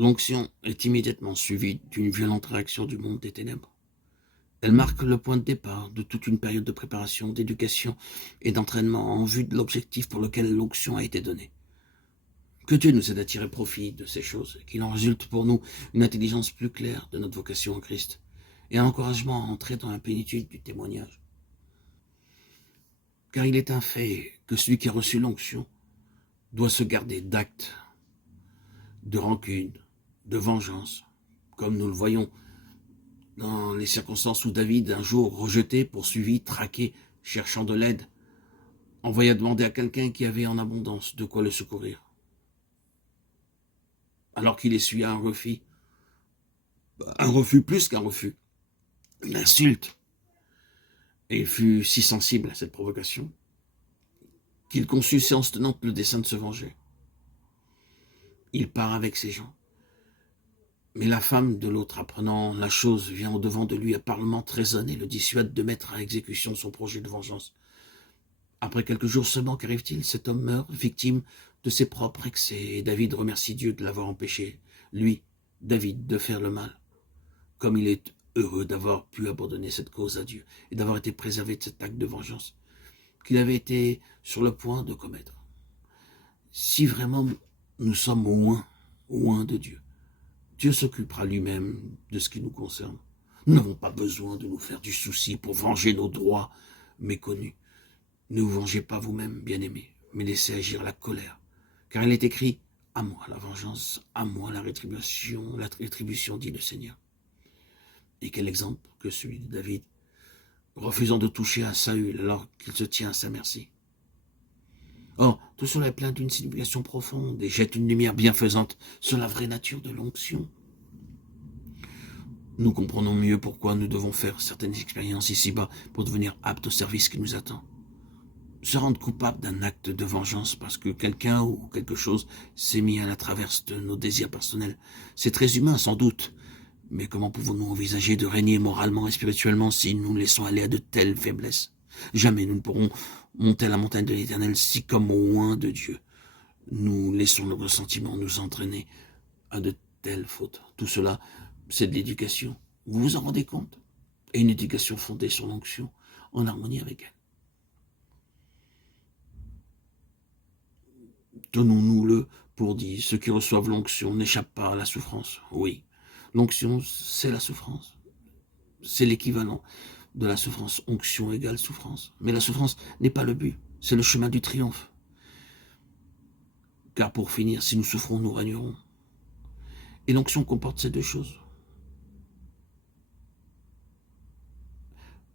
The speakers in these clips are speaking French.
L'onction est immédiatement suivie d'une violente réaction du monde des ténèbres. Elle marque le point de départ de toute une période de préparation, d'éducation et d'entraînement en vue de l'objectif pour lequel l'onction a été donnée. Que Dieu nous aide à tirer profit de ces choses, qu'il en résulte pour nous une intelligence plus claire de notre vocation en Christ et un encouragement à entrer dans la plénitude du témoignage. Car il est un fait que celui qui a reçu l'onction doit se garder d'actes, de rancune, de vengeance, comme nous le voyons dans les circonstances où David, un jour rejeté, poursuivi, traqué, cherchant de l'aide, envoya demander à quelqu'un qui avait en abondance de quoi le secourir. Alors qu'il essuya un refus plus qu'un refus, une insulte, et il fut si sensible à cette provocation qu'il conçut séance tenante le dessein de se venger. Il part avec ses gens. Mais la femme de l'autre, apprenant la chose, vient au-devant de lui apparemment raisonne et le dissuade de mettre à exécution son projet de vengeance. Après quelques jours seulement, qu'arrive-t-il? Cet homme meurt, victime de ses propres excès, et David remercie Dieu de l'avoir empêché, lui, David, de faire le mal. Comme il est heureux d'avoir pu abandonner cette cause à Dieu et d'avoir été préservé de cet acte de vengeance qu'il avait été sur le point de commettre. Si vraiment nous sommes loin de Dieu, Dieu s'occupera lui-même de ce qui nous concerne. Nous n'avons pas besoin de nous faire du souci pour venger nos droits méconnus. Ne vous vengez pas vous-même, bien-aimés, mais laissez agir la colère. Car il est écrit, à moi la vengeance, à moi la rétribution, dit le Seigneur. Et quel exemple que celui de David, refusant de toucher à Saül alors qu'il se tient à sa merci. Or, tout cela est plein d'une signification profonde et jette une lumière bienfaisante sur la vraie nature de l'onction. Nous comprenons mieux pourquoi nous devons faire certaines expériences ici-bas pour devenir aptes au service qui nous attend. Se rendre coupable d'un acte de vengeance parce que quelqu'un ou quelque chose s'est mis à la traverse de nos désirs personnels, c'est très humain sans doute. Mais comment pouvons-nous envisager de régner moralement et spirituellement si nous nous laissons aller à de telles faiblesses? Jamais nous ne pourrons monter à la montagne de l'Éternel si, comme loin de Dieu, nous laissons nos ressentiments nous entraîner à de telles fautes. Tout cela, c'est de l'éducation. Vous vous en rendez compte? Et une éducation fondée sur l'onction, en harmonie avec elle. Tenons-nous-le pour dit, ceux qui reçoivent l'onction n'échappent pas à la souffrance. Oui, l'onction, c'est la souffrance. C'est l'équivalent de la souffrance. Onction égale souffrance. Mais la souffrance n'est pas le but, c'est le chemin du triomphe. Car pour finir, si nous souffrons, nous régnerons. Et l'onction comporte ces deux choses.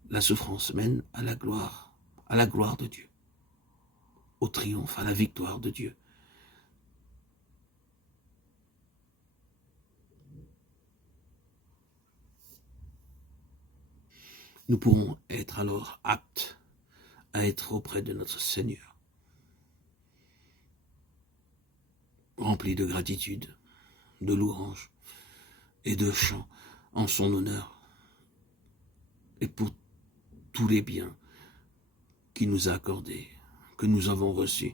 La souffrance mène à la gloire de Dieu, au triomphe, à la victoire de Dieu. Nous pourrons être alors aptes à être auprès de notre Seigneur, remplis de gratitude, de louanges et de chants en son honneur, et pour tous les biens qu'il nous a accordés, que nous avons reçus,